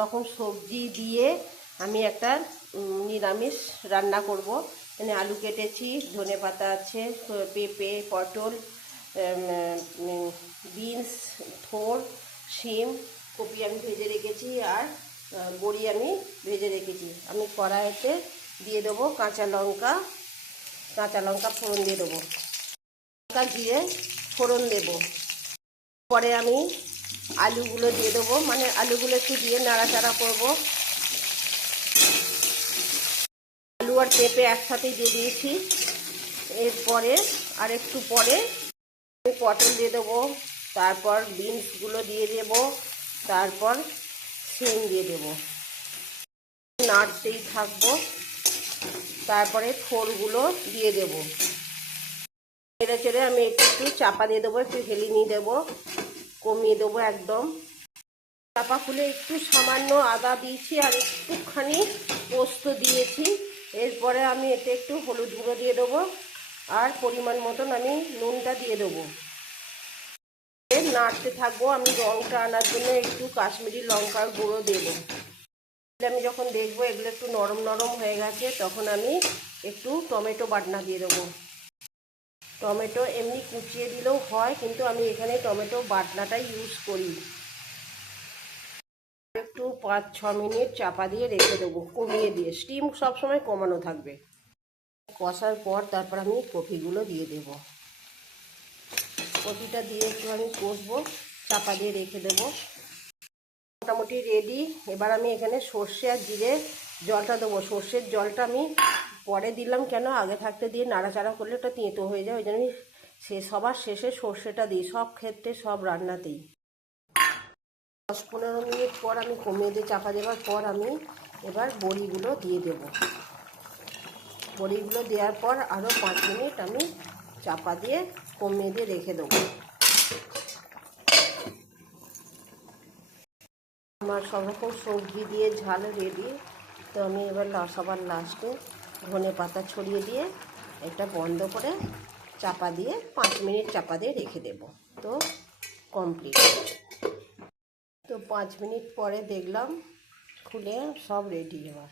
রকম সবজি দিয়ে আমি একটা নিরামিষ রান্না করব। মানে আলু কেটেছি, ধনে পাতা আছে, পেঁপে, পটল বিনস, থোর, শিম, কপি আমি ভেজে রেখেছি আর বড়ি আমি ভেজে রেখেছি। আমি কড়াইতে দিয়ে দেবো কাঁচা লঙ্কা কাঁচা লঙ্কা ফোড়ন দিয়ে দেবো। লঙ্কা দিয়ে ফোড়ন দেবো। পরে আমি আলুগুলো দিয়ে দেবো। মানে আলুগুলো একটু দিয়ে নাড়াচাড়া করব। আলু আর পেঁপে একসাথে দিয়ে দিয়েছি। এরপরে আর একটু পরে পটল দিয়ে দেবো। তারপর বিনসগুলো দিয়ে দেবো। তারপর সিম দিয়ে দেবো। নাড়তেই থাকব। তারপরে থোরগুলো দিয়ে দেবো। চেড়ে চেড়ে আমি একটু চাপা দিয়ে দেবো, একটু হেলি নিয়ে দেবো। কমিয়ে দেবো একদম। চাপা ফুলে একটু সামান্য আদা দিয়েছি আর একটুখানি পোস্ত দিয়েছি। এরপরে আমি এতে একটু হলুদ গুঁড়ো দিয়ে দেবো আর পরিমাণ মতন আমি নুনটা দিয়ে দেবো। নাড়তে থাকব, আমি রঙটা আনার জন্য একটু কাশ্মীরি লঙ্কার গুঁড়ো দেবো। আমি যখন দেখব, এগুলো একটু নরম নরম হয়ে গেছে, তখন আমি একটু টমেটো বাটনা দিয়ে দেবো। টমেটো এমনি কুচিয়ে দিলেও হয়, কিন্তু আমি এখানে টমেটো বাটনাটাই ইউজ করি। একটু পাঁচ, ছ মিনিট চাপা দিয়ে রেখে দেবো, কমিয়ে দিয়ে। স্টিম সবসময় কমানো থাকবে। কষার পর তারপর আমি কপিগুলো দিয়ে দেব। কপিটা দিয়ে একটু আমি কষবো, চাপা দিয়ে রেখে দেবো। মোটামুটি রেডি এবার আমি এখানে সর্ষে আর জিরে জলটা দেবো। সর্ষের জলটা আমি পরে দিলাম কেন? আগে থাকতে দিয়ে নাড়াচাড়া করলে ওটা তেঁতো হয়ে যায়, ওই জন্য শেষ সবার শেষে সর্ষেটা দিই, সব ক্ষেত্রে সব রান্নাতেই। দশ পনেরো মিনিট পর আমি কমিয়ে দিয়ে চাপা দেওয়ার পর আমি এবার বড়িগুলো দিয়ে দেব। বড়িগুলো দেওয়ার পর আরও পাঁচ মিনিট আমি চাপা দিয়ে কমিয়ে দিয়ে রেখে দেবো। আমার সব রকম সবজি দিয়ে ঝাল রেডি তো আমি এবার সবার লাস্টে ধনে পাতা ছড়িয়ে দিয়ে এটা বন্ধ করে চাপা দিয়ে পাঁচ মিনিট চাপা দিয়ে রেখে দেব। তো কমপ্লিট তো পাঁচ মিনিট পরে দেখলাম খুলে সব রেডি এবার।